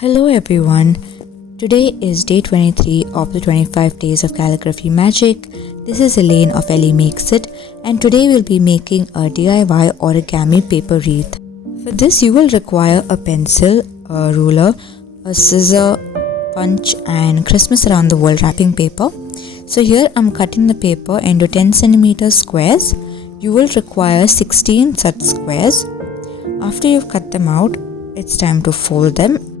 Hello everyone. Today is day 23 of the 25 days of calligraphy magic. This is Elaine of Ellie Makes It, and today we'll be making a DIY origami paper wreath. For this you will require a pencil, a ruler, a scissor, punch and Christmas around the world wrapping paper. So here I'm cutting the paper into 10 cm squares. You will require 16 such squares. After you've cut them out, it's time to fold them.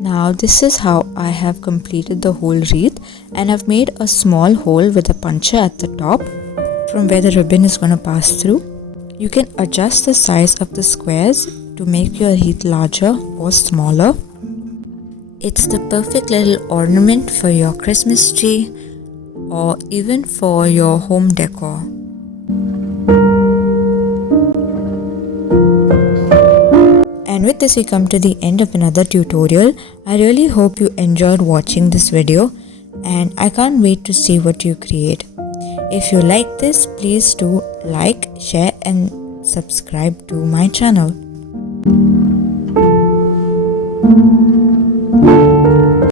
Now this is how I have completed the whole wreath, and I've made a small hole with a puncher at the top from where the ribbon is going to pass through. You can adjust the size of the squares to make your wreath larger or smaller. It's the perfect little ornament for your Christmas tree or even for your home decor. And with this we come to the end of another tutorial. I really hope you enjoyed watching this video, and I can't wait to see what you create. If you like this, please do like, share and subscribe to my channel.